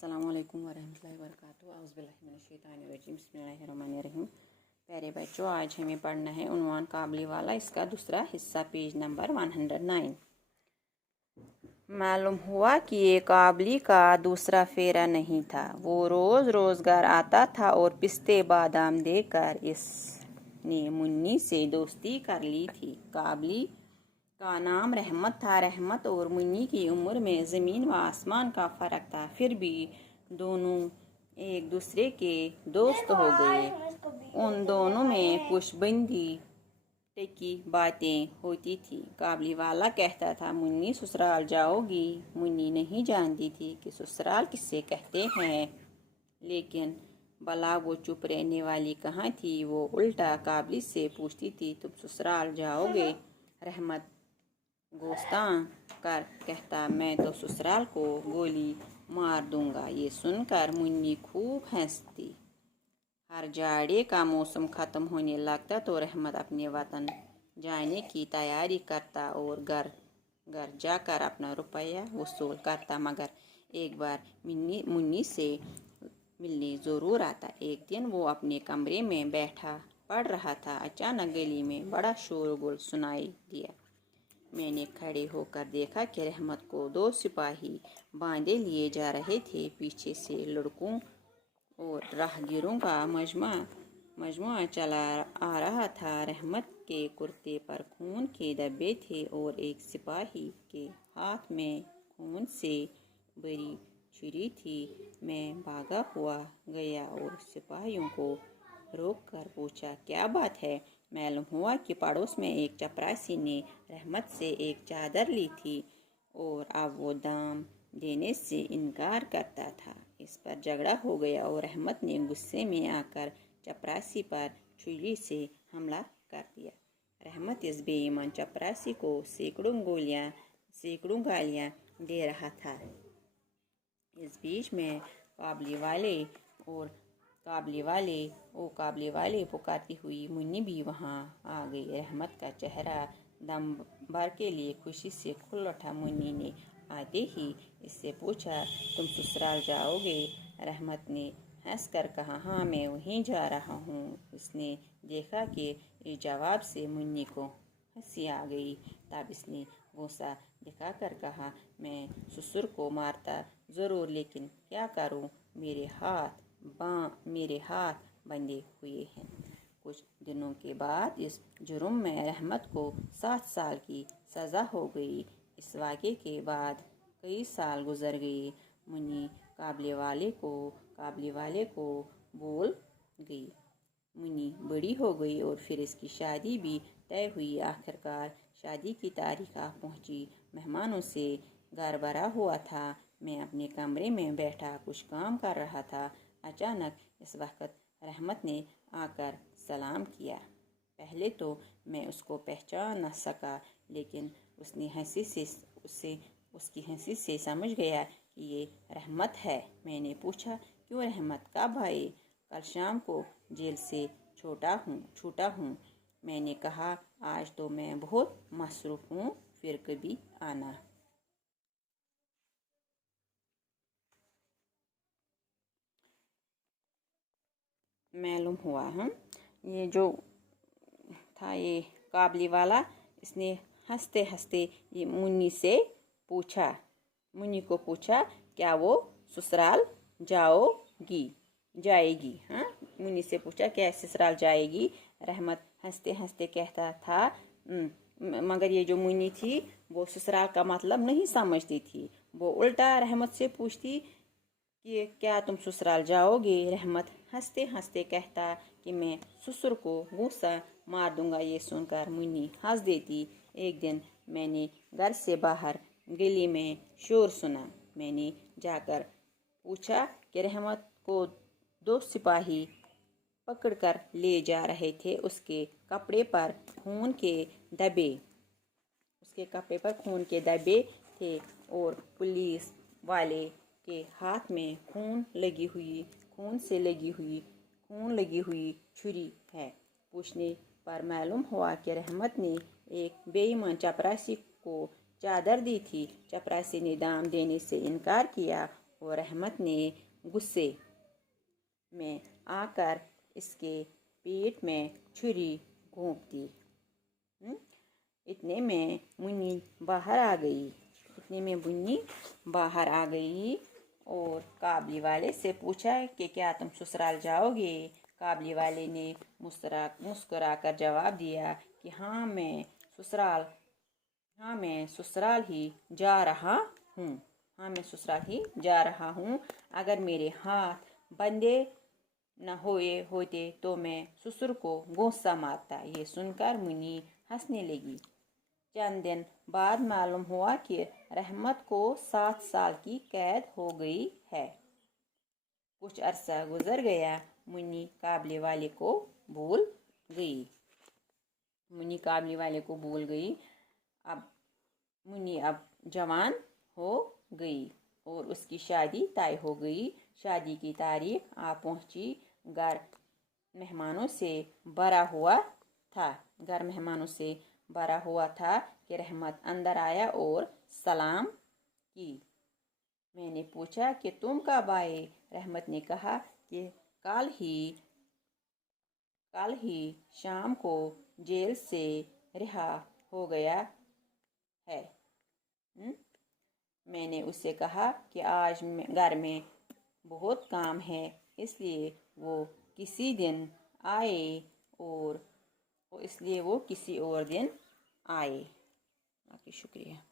अस्सलाम वालेकुम वरहमतुल्लाहि वबरकातुहू। औज़ुबिल्लाहि बिस्मिल्लाहिर्रहमानिर्रहीम। प्यारे बच्चों, आज हमें पढ़ना है उन्वान काबली वाला, इसका दूसरा हिस्सा, पेज नंबर 109। मालूम हुआ कि ये काबली का दूसरा फेरा नहीं था। वो रोज़ घर आता था और पिस्ते बादाम देकर इसने मुन्नी से दोस्ती कर ली थी। काबली का नाम रहमत था। रहमत और मुन्नी की उम्र में ज़मीन व आसमान का फ़र्क था, फिर भी दोनों एक दूसरे के दोस्त हो गए। उन दोनों में खुशबंदी की बातें होती थी। काबली वाला कहता था, मुन्नी ससुराल जाओगी? मुन्नी नहीं जानती थी कि ससुराल किससे कहते हैं, लेकिन भला वो चुप रहने वाली कहाँ थी। वो उल्टा काबली से पूछती थी, तुम ससुराल जाओगे? रहमत गोस्तां कर कहता, मैं तो ससुराल को गोली मार दूंगा। ये सुनकर मुन्नी खूब हंसती। हर जाड़े का मौसम ख़त्म होने लगता तो रहमत अपने वतन जाने की तैयारी करता और घर जाकर अपना रुपया वसूल करता, मगर एक बार मुन्नी से मिलने ज़रूर आता। एक दिन वो अपने कमरे में बैठा पढ़ रहा था। अचानक गली में बड़ा शोरगुल सुनाई दिया। मैंने खड़े होकर देखा कि रहमत को 2 सिपाही बांधे लिए जा रहे थे। पीछे से लड़कों और राहगीरों का मजमुआ चला आ रहा था। रहमत के कुर्ते पर खून के धब्बे थे और एक सिपाही के हाथ में खून से भरी छुरी थी। मैं भागा हुआ गया और सिपाहियों को रोककर पूछा, क्या बात है? मालूम हुआ कि पड़ोस में एक चपरासी ने रहमत से एक चादर ली थी और अब वो दाम देने से इनकार करता था। इस पर झगड़ा हो गया और रहमत ने गुस्से में आकर चपरासी पर छुरी से हमला कर दिया। रहमत इस बेईमान चपरासी को सैकड़ों गालियाँ दे रहा था। इस बीच में काबली वाले पुकारती हुई मुन्नी भी वहाँ आ गई। रहमत का चेहरा दम भर के लिए खुशी से खुल उठा। मुन्नी ने आते ही इससे पूछा, तुम ससुराल जाओगे? रहमत ने हंसकर कहा, हाँ, मैं वहीं जा रहा हूँ। इसने देखा कि इस जवाब से मुन्नी को हंसी आ गई। तब इसने गुस्सा दिखाकर कहा, मैं ससुर को मारता ज़रूर, लेकिन क्या करूँ, मेरे हाथ बंधे हुए हैं। कुछ दिनों के बाद इस जुर्म में रहमत को 7 साल की सज़ा हो गई। इस वाक़े के बाद कई साल गुजर गए। मुन्नी काबली वाले को भूल गई। मुन्नी बड़ी हो गई और फिर इसकी शादी भी तय हुई। आखिरकार शादी की तारीख आ पहुंची। मेहमानों से घर भरा हुआ था। मैं अपने कमरे में बैठा कुछ काम कर रहा था। अचानक इस वक्त रहमत ने आकर सलाम किया। पहले तो मैं उसको पहचान न सका, लेकिन उसकी हंसी से समझ गया कि ये रहमत है। मैंने पूछा, क्यों रहमत, कब आए? कल शाम को जेल से छूटा हूँ। मैंने कहा, आज तो मैं बहुत मसरूफ़ हूँ, फिर कभी आना। मालूम हुआ ये जो था ये काबली वाला, इसने हंसते हंसते ये मुन्नी को पूछा, क्या वो ससुराल जाएगी? हाँ, मुन्नी से पूछा, क्या ससुराल जाएगी? रहमत हंसते हंसते कहता था, मगर ये जो मुन्नी थी वो ससुराल का मतलब नहीं समझती थी। वो उल्टा रहमत से पूछती कि क्या तुम ससुराल जाओगे? रहमत हंसते हंसते कहता कि मैं ससुर को गुस्सा मार दूंगा। ये सुनकर मुन्नी हंस देती। एक दिन मैंने घर से बाहर गली में शोर सुना। मैंने जाकर पूछा कि रहमत को 2 सिपाही पकड़कर ले जा रहे थे। उसके कपड़े पर खून के धब्बे थे और पुलिस वाले के हाथ में खून लगी हुई छुरी है। पूछने पर मालूम हुआ कि रहमत ने एक बेईमान चपरासी को चादर दी थी। चपरासी ने दाम देने से इनकार किया اور رحمت نے غصے میں آ کر اس کے پیٹ میں چھری گھونپ دی۔ اتنے میں منی باہر آ گئی اور قابلی والے سے پوچھا کہ کیا تم سسرال جاؤ گے؟ قابلی والے نے مسکرا کر جواب دیا کہ ہاں میں سسرال ہی جا رہا ہوں۔ اگر میرے ہاتھ بندھے نہ ہوئے ہوتے تو میں سسر کو غوصہ مارتا۔ یہ سن کر منی ہنسنے لگی۔ چند دن بعد معلوم ہوا کہ رحمت کو 7 سال کی قید ہو گئی ہے۔ کچھ عرصہ گزر گیا، منی قابلی والے کو بھول گئی۔ منی اب جوان ہو گئی اور اس کی شادی طے ہو گئی۔ شادی کی تاریخ آ پہنچی۔ گھر مہمانوں سے بھرا ہوا تھا کہ رحمت اندر آیا اور سلام کی۔ میں نے پوچھا کہ تم کب آئے؟ رحمت نے کہا کہ کل ہی شام کو جیل سے رہا ہو گیا ہے۔ میں نے اس سے کہا کہ آج گھر میں بہت کام ہے، اس لیے وہ کسی اور دن آئے۔ شکریہ۔